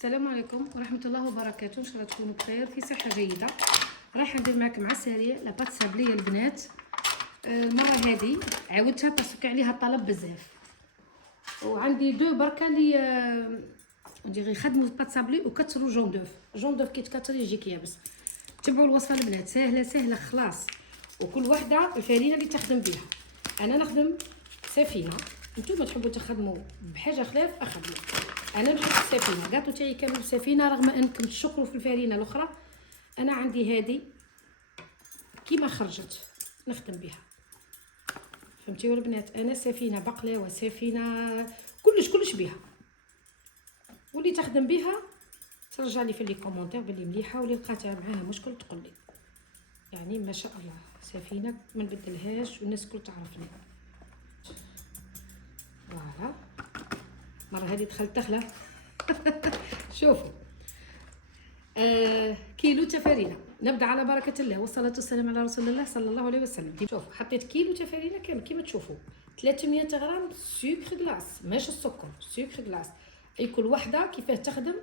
السلام عليكم ورحمه الله وبركاته. ان شاء الله تكونوا بخير في صحه جيده. راح ندير معكم مع السريع لاباط سابليه البنات. المره هذه عاودتها باسكو عليها طلب بزاف، وعندي دو بركه لي ندير يخدموا الباط سابلي وكثروا جون دوف كي تكثر يجيك يابس. تبعوا الوصفه البنات، سهله خلاص، وكل وحده الفرينه اللي تخدم بها. انا نخدم سفينه، نتوما تحبوا تخدموا بحاجه خلاف اخدموا. انا نحط السفينه كاطو تاعي كامل سفينه، رغم انكم تشكروا في الفرينه الاخرى. انا عندي هذه كيما خرجت نخدم بها، فهمتيوا البنات؟ انا سفينه بقلاوه، سفينه كلش بها، واللي تخدم بها ترجع لي في لي كومونتير باللي مليحه، واللي لقاتها معاها مشكل تقول لي. يعني ما شاء الله سفينه ما نبدلهاش والناس الكل تعرفني. فوالا مرة هذه دخلت دخله شوفوا كيلو تفارينه. نبدا على بركه الله والصلاه والسلام على رسول الله صلى الله عليه وسلم. شوفوا حطيت كيلو تفارينه كامل كيما تشوفوا. 300 غرام سكر غلاس، ماشي السكر، سكر غلاس. اي كل وحده كيفاه تخدم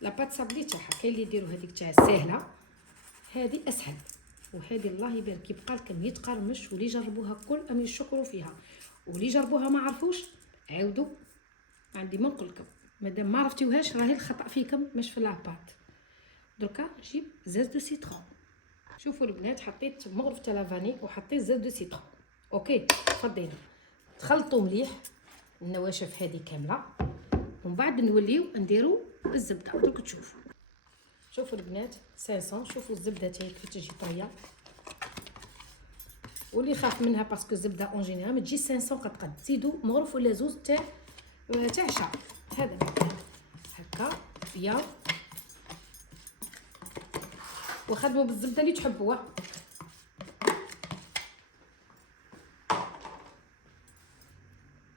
لاباط سابلي تاعها. كاين اللي يديروا هذيك تاع ساهله، هذه اسهل، وهذه الله يبارك يبقى لكم يتقرمش. واللي جربوها كل ام يشكروا فيها، واللي جربوها ما عرفوش عاودوا. عندي ما نقول لكم مادام ما عرفتوهاش راهي الخطا فيكم مش في لاباط. دركا نجيب زاز دو سيترون. شوفوا البنات، حطيت مغرف تاع لافاني وحطيت زاز دو سيترون. اوكي فضينا تخلطوا مليح النواشف هذه كامله، ومن بعد نوليو نديروا الزبده. درك تشوفوا. شوفوا البنات 500. شوفوا الزبده تاعي كيف تجي طريه، واللي خاف منها باسكو الزبده اون جينيرال ما تجي 500 قد تزيدوا مغرف ولا زوز تاع شعر. هذا هكا بيان، وخدموا بالزبده اللي تحبوها.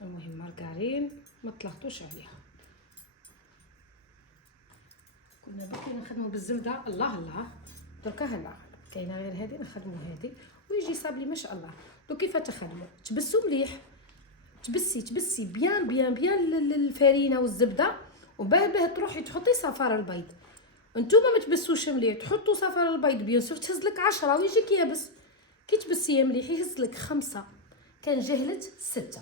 المهم مارغرين ما تلخطوش عليها. كنا باقي نخدموا بالزبده. الله دركا هلا كاينه غير هذه نخدموا هذه ويجي صابلي ما شاء الله. دوك كيف تخدموا؟ تبسوا مليح، تبسي بيان الفرينه والزبده، وباه تروحي تحطي صفار البيض. انتوما ما تبسوش مليح، تحطوا صفار البيض بيان سور تهزلك 10 ويجيك يابس. كي تبسيه مليح يهزلك 5، كان جهلت 6.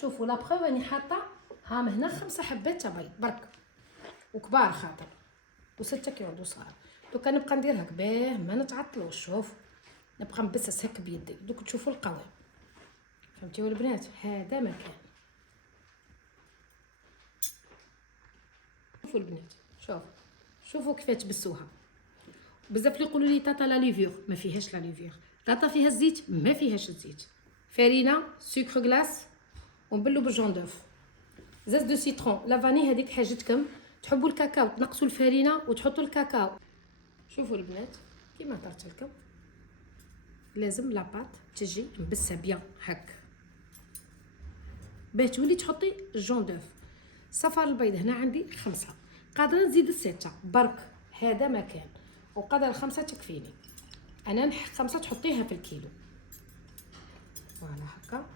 شوفوا لا بروف راني حاطه ها هنا 5 حبات تاع بيض برك، وكبار خاطر، و6 كيعودوا صغار. دوكا نبقى ندير هكا باه ما نتعطلوش. شوف نبقى نبسس هكا بيدي. دوك تشوفوا القوام، فهمتيوا البنات؟ هذا مكان. شوفوا البنات، شوفوا كيف تبسوها. بزاف اللي يقولوا لي طاطا لا ليفيور، ما فيهاش لا ليفيور. طاطا فيها الزيت، ما فيهاش الزيت. فرينه سكر غلاس ونبلو بالجون دوف، زاز دو سيترون، لافاني هذيك حاجتكم. تحبوا الكاكاو تنقصوا الفرينه وتحطوا الكاكاو. شوفوا البنات كيما درت لكم، لازم لاباط تجي مبسه بيان هكا باه تولي تحطي الجون دوف. صفار البيض هنا عندي 5، قادره نزيد 6 برك. هذا مكان، وقادره 5 تكفيني. انا 5 تحطيها في الكيلو. فوالا هكا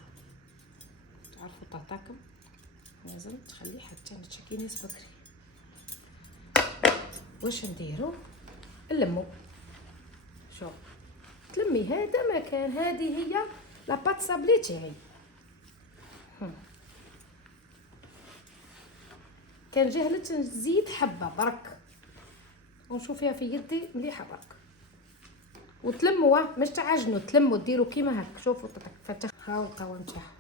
تعرفوا طاطاكم لازم تخلي حتى نتشكي ناس بكري. واش نديرو؟ نلمو. شوف تلمي هذا مكان. هذه هي لاباط سابلي تاعي. كان جهلت نزيد حبه برك، ونشوف فيها في يدي مليحه برك. وتلموها مش تعجنوا، تلموا ديروا كيما هكا. شوفوا فتح هاو القوام تاعها.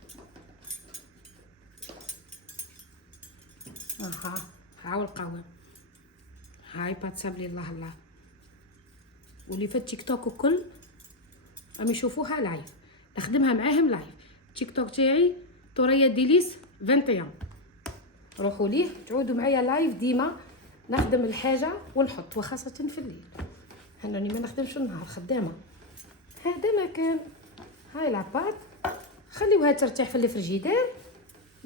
هاو القوام. هاي باط سابلي الله. واللي في التيك توك وكل راهم يشوفوها لايف، نخدمها معاهم لايف. تيك توك تاعي توريا ديليس 21، روحوا ليه تعودوا معايا لايف ديما. نخدم الحاجه ونحط، وخاصه في الليل، هاني ما نخدمش النهار خدامه. هذا مكان. هاي لاباط خليوها ترتاح في الفريجيدير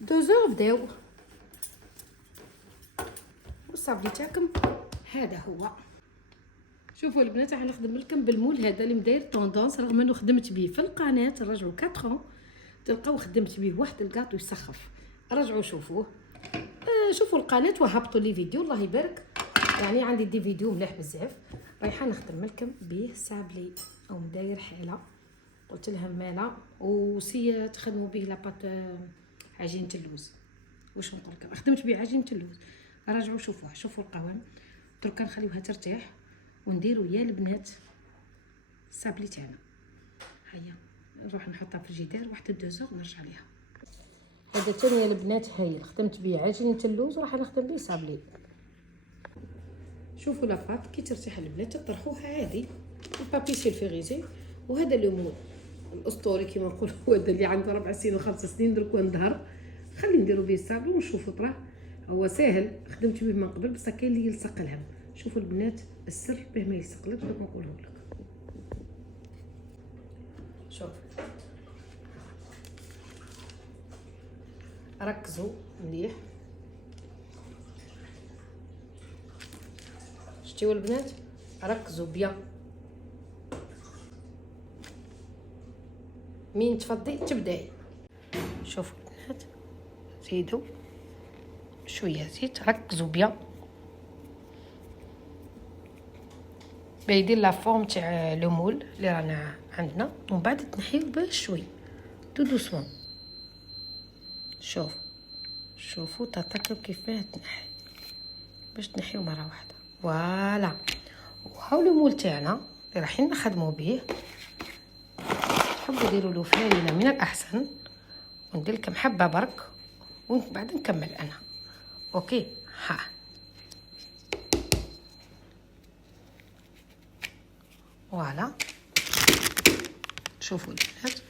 2 زور. بداو والصابلي تاعكم هذا هو. شوفوا البنات راح نخدم لكم بالمول هذا اللي مداير طوندونس، رغم انه خدمت به في القناه. رجعوا 4 تلقاو خدمت به واحد الكاطو يسخف. رجعوا شوفوه. شوفوا القناه وهبطوا لي فيديو الله يبارك، يعني عندي دي فيديو مليح بزاف. رايحه نخدم لكم به سابلي او مداير حاله، قلت لها مالا وسي تخدموا به لاباط عجينه اللوز. واش نقول لكم، خدمت به عجينه اللوز. راجعوا شوفوها، شوفوا القوام. درك نخليوها ترتاح ونديروا يا البنات السابلي تاعنا. هيا نروح نحطها في الجدار واحد 2 ساعات ونرجع ليها. هذا تاني يا البنات هايل، خدمت به عجينه اللوز وراح نخدم به سابلي. شوفوا لاباط كي ترتاح البنات تطرحوها عادي، البابي سيلفيغيزي. وهذا ليمون الاسطوري كيما نقولوا، هذا اللي عنده 4 سنين و5 سنين درك ندهر، خلي نديرو به السابلي ونشوفوا طراه. هو ساهل، خدمت به من قبل بصح كاين اللي يلصق لهم. شوفوا البنات السر باه ما يلصقلكش دوك نقوله لك. شوف ركزوا مليح، شتيو البنات ركزوا بيان. مين تفضي تبداي. شوفوا البنات زيدوا شويه زيت، ركزوا بيان بيدير لا فورم تاع لو مول اللي رانا عندنا، ومن بعد تنحيو بشوي تو دوسمون. شوفوا تطلب كيفاه تنحي باش تنحيو مره واحده. فوالا وهاو لو مول تاعنا اللي رايحين نخدموا به. تحبوا ديروا له فارينه من الاحسن، وندير لكم حبه برك ومن بعد نكمل انا. اوكي ها فوالا. شوفوا البنات،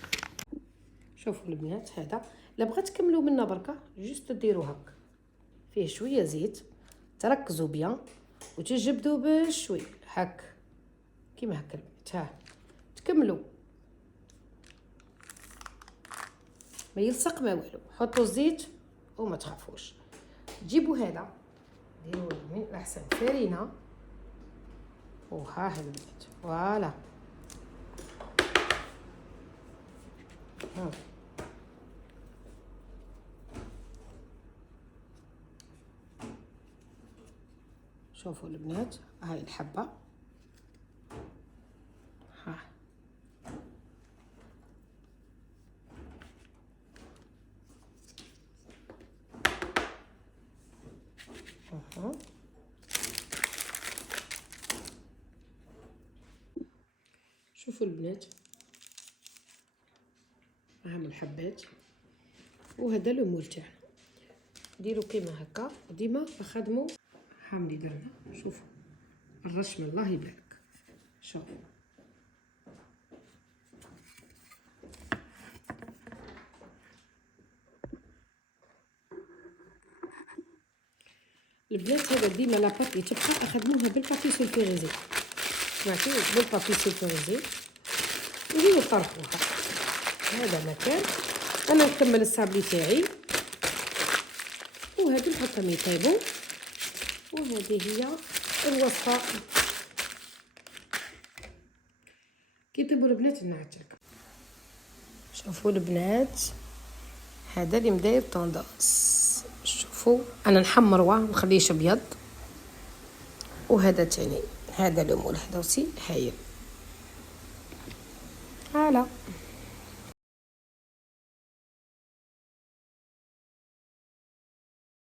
شوفوا البنات هذا لا بغات تكملوا منا بركه جوست ديروا هكا فيه شويه زيت، تركزوا بيان وتجبدوا بشوي هكا كيما هكا البنات. ها تكملوا ما يلصق ما والو. حطوا الزيت وما تخافوش. جيبوا هذا ديروا من الاحسن فارينه وها البنات. فوالا شوفوا البنات هاي الحبه ها شوفوا البنات هاهم الحبات. وهذا لو مول تاعنا ديروا كيما هكا ديما خدموا. حاملي درنا شوفوا الرشمه الله يبارك. شوفوا البنات هذا ديما لاباط اللي تبقى اخدموها بالبابي سيلفيغيزي، سمعتوا بالبابي سيلفيغيزي وديروا طرحوها. هذا مكان انا نكمل السابلي تاعي وهذه نحطهم يطيبوا. وهذه هي الوصفه كي يطيبوا البنات نعتك. شوفوا البنات هذا اللي مداير طوندونس. شوفوا انا نحمروه ونخليه ابيض. وهذا تاني هذا لو مول هذا وسي هايل. فوالا.